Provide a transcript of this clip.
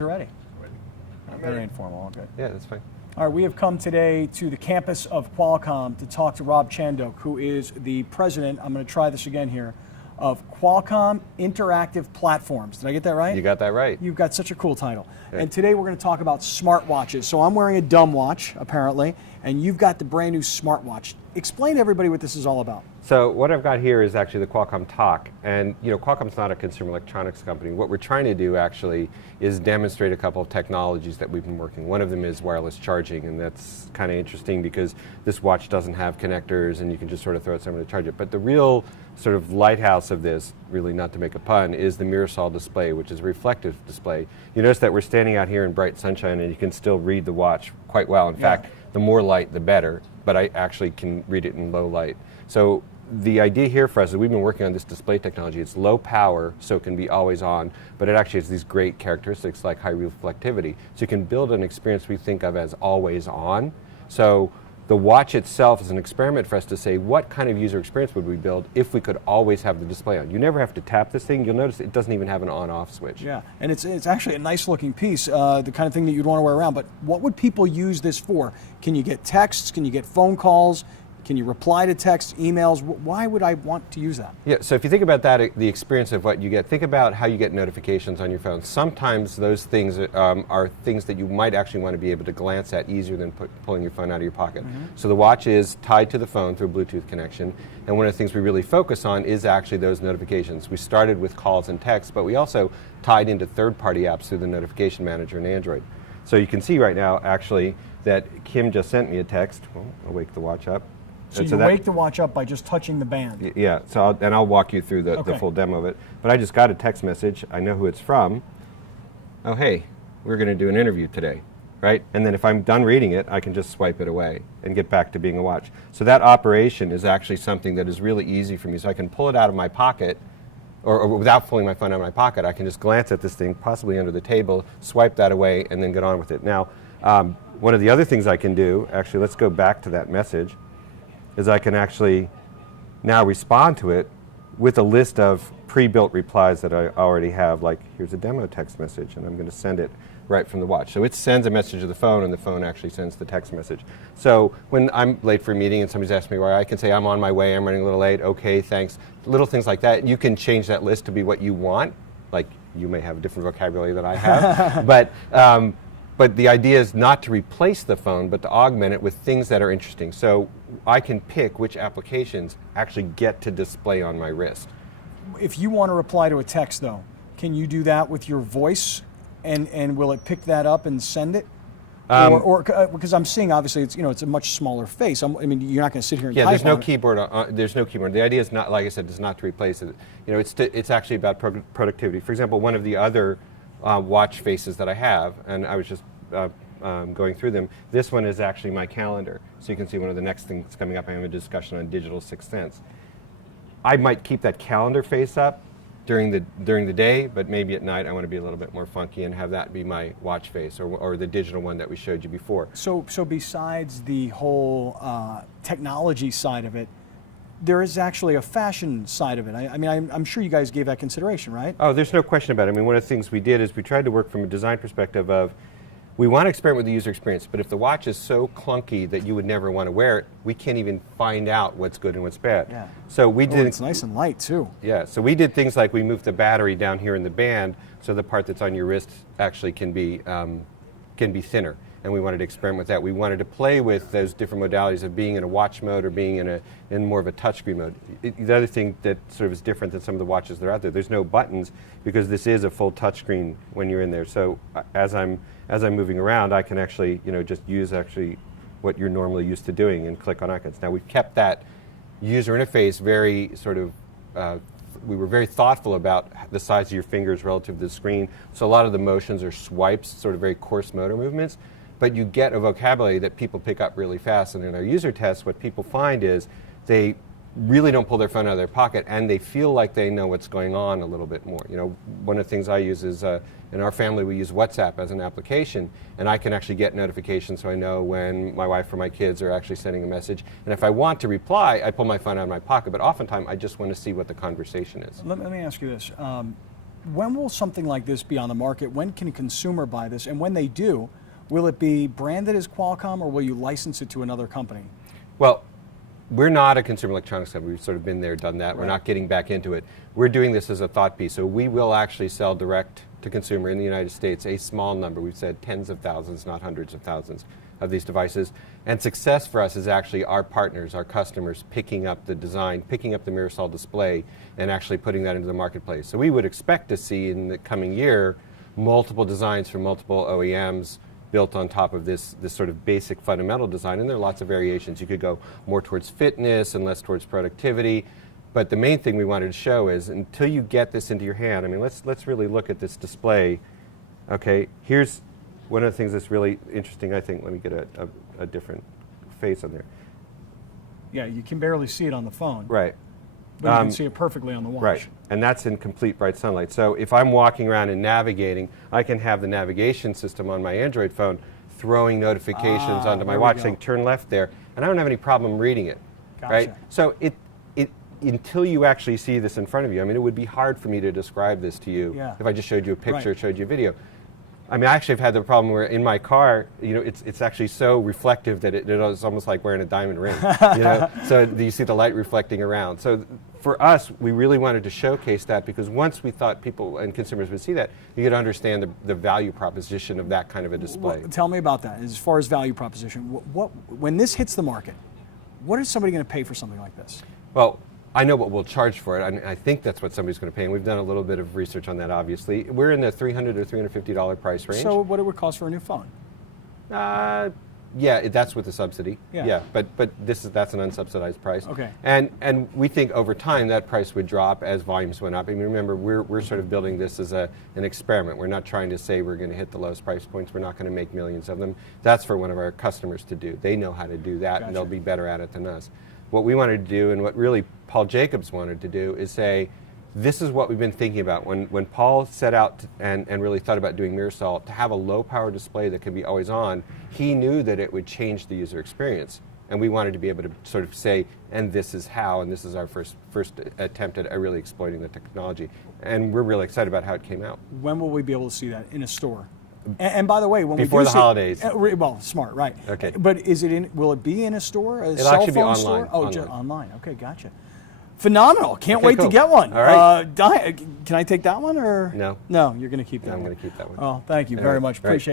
You're ready. Very informal, okay. Yeah, that's fine. All right, we have come today to the campus of Qualcomm to talk to Rob Chandok, who is the president, I'm going to try this again here, of Qualcomm Interactive Platforms. Did I get that right? You got that right. You've got such a cool title. Okay. And today we're going to talk about smartwatches. So I'm wearing a dumb watch, apparently, and you've got the brand new smartwatch. Explain to everybody what this is all about. So what I've got here is actually the Qualcomm Talk, and Qualcomm's not a consumer electronics company. What we're trying to do actually is demonstrate a couple of technologies that we've been working. One of them is wireless charging, and that's kind of interesting because this watch doesn't have connectors and you can just sort of throw it somewhere to charge it. But the real sort of lighthouse of this, really not to make a pun, is the Mirrorsaw display, which is a reflective display. You notice that we're standing out here in bright sunshine and you can still read the watch quite well. In fact, the more light the better, but I actually can read it in low light. So the idea here for us is we've been working on this display technology. It's low power, so it can be always on, but it actually has these great characteristics like high reflectivity. So you can build an experience we think of as always on. So the watch itself is an experiment for us to say what kind of user experience would we build if we could always have the display on. You never have to tap this thing. You'll notice it doesn't even have an on-off switch. Yeah, and it's actually a nice looking piece, the kind of thing that you'd want to wear around. But what would people use this for? Can you get texts? Can you get phone calls? Can you reply to texts, emails? Why would I want to use that? Yeah, so if you think about that, the experience of what you get, think about how you get notifications on your phone. Sometimes those things are things that you might actually want to be able to glance at easier than pulling your phone out of your pocket. Mm-hmm. So the watch is tied to the phone through a Bluetooth connection, and one of the things we really focus on is actually those notifications. We started with calls and texts, but we also tied into third-party apps through the notification manager in Android. So you can see right now, actually, that Kim just sent me a text. Well, I'll wake the watch up. So you wake the watch up by just touching the band. Yeah, so I'll walk you through the full demo of it. But I just got a text message. I know who it's from. Oh, hey, we're going to do an interview today, right? And then if I'm done reading it, I can just swipe it away and get back to being a watch. So that operation is actually something that is really easy for me. So I can pull it out of my pocket, or without pulling my phone out of my pocket, I can just glance at this thing, possibly under the table, swipe that away, and then get on with it. Now, one of the other things I can do, actually, let's go back to that message, is I can actually now respond to it with a list of pre-built replies that I already have, like here's a demo text message, and I'm going to send it right from the watch. So it sends a message to the phone, and the phone actually sends the text message. So when I'm late for a meeting and somebody's asking me where, I can say I'm on my way, I'm running a little late, okay, thanks. Little things like that. You can change that list to be what you want. Like you may have a different vocabulary than I have, but the idea is not to replace the phone, but to augment it with things that are interesting. So I can pick which applications actually get to display on my wrist. If you want to reply to a text, though, can you do that with your voice, and will it pick that up and send it? Or because I'm seeing, obviously, it's a much smaller face. I mean, you're not going to sit here and type there's no on it. keyboard. There's no keyboard. The idea is not, like I said, is not to replace it. It's actually about productivity. For example, one of the other watch faces that I have, and I was just going through them. This one is actually my calendar, so you can see one of the next things coming up. I have a discussion on digital sixth sense. I might keep that calendar face up during the day, but maybe at night I want to be a little bit more funky and have that be my watch face, or the digital one that we showed you before. So besides the whole technology side of it, there is actually a fashion side of it. I'm sure you guys gave that consideration, right? Oh, there's no question about it. I mean, one of the things we did is we tried to work from a design perspective of, we want to experiment with the user experience, but if the watch is so clunky that you would never want to wear it, we can't even find out what's good and what's bad. Yeah. So we did. It's nice and light too. Yeah. So we did things like we moved the battery down here in the band, so the part that's on your wrist actually can be thinner. And we wanted to experiment with that. We wanted to play with those different modalities of being in a watch mode or being in more of a touchscreen mode. The other thing that sort of is different than some of the watches that are out there, there's no buttons because this is a full touchscreen when you're in there. So as I'm moving around, I can actually just use actually what you're normally used to doing and click on icons. Now we've kept that user interface very sort of. We were very thoughtful about the size of your fingers relative to the screen. So a lot of the motions are swipes, sort of very coarse motor movements. But you get a vocabulary that people pick up really fast. And in our user tests, what people find is they really don't pull their phone out of their pocket, and they feel like they know what's going on a little bit more. One of the things I use is, in our family, we use WhatsApp as an application, and I can actually get notifications so I know when my wife or my kids are actually sending a message. And if I want to reply, I pull my phone out of my pocket, but oftentimes I just want to see what the conversation is. Let me ask you this. When will something like this be on the market? When can a consumer buy this? And when they do, will it be branded as Qualcomm, or will you license it to another company? Well, we're not a consumer electronics company. We've sort of been there, done that. Right. We're not getting back into it. We're doing this as a thought piece. So we will actually sell direct to consumer in the United States, a small number. We've said tens of thousands, not hundreds of thousands of these devices. And success for us is actually our partners, our customers, picking up the design, picking up the Mirasol display, and actually putting that into the marketplace. So we would expect to see in the coming year multiple designs from multiple OEMs built on top of this sort of basic fundamental design. And there are lots of variations. You could go more towards fitness and less towards productivity. But the main thing we wanted to show is until you get this into your hand, I mean, let's really look at this display. Okay, here's one of the things that's really interesting, I think. Let me get a different face on there. Yeah, you can barely see it on the phone. Right. But you can see it perfectly on the watch. Right, and that's in complete bright sunlight. So if I'm walking around and navigating, I can have the navigation system on my Android phone throwing notifications onto my watch saying turn left there, and I don't have any problem reading it. Gotcha. Right? So it until you actually see this in front of you, I mean, it would be hard for me to describe this to you if I just showed you a picture, Right. showed you a video. I mean, I actually have had the problem where in my car, you know, it's actually so reflective that it's almost like wearing a diamond ring. You know, so you see the light reflecting around. So for us, we really wanted to showcase that because once we thought people and consumers would see that, you could understand the value proposition of that kind of a display. Well, tell me about that. As far as value proposition, when this hits the market, what is somebody going to pay for something like this? Well, I know what we'll charge for it. I think that's what somebody's going to pay, and we've done a little bit of research on that, obviously. We're in the $300 or $350 price range. So what it would cost for a new phone? Yeah, that's with the subsidy. Yeah. But that's an unsubsidized price. Okay. And we think over time that price would drop as volumes went up. I mean, remember, we're sort of building this as an experiment. We're not trying to say we're going to hit the lowest price points. We're not going to make millions of them. That's for one of our customers to do. They know how to do that, and they'll be better at it than us. What we wanted to do, and what really Paul Jacobs wanted to do, is say, this is what we've been thinking about. When Paul set out and really thought about doing Mirasol, to have a low-power display that can be always on, he knew that it would change the user experience. And we wanted to be able to sort of say, and this is how, and this is our first attempt at really exploiting the technology. And we're really excited about how it came out. When will we be able to see that in a store? And by the way, when before we the holidays. Well, smart, right? Okay. But will it be in a store? It'll actually be online. Store? Oh, online. just online. Okay, gotcha. Phenomenal! Can't wait to get one. All right. Can I take that one or no? No, you're going to keep that. I'm one. going to keep that one. Oh, thank you very much. Appreciate.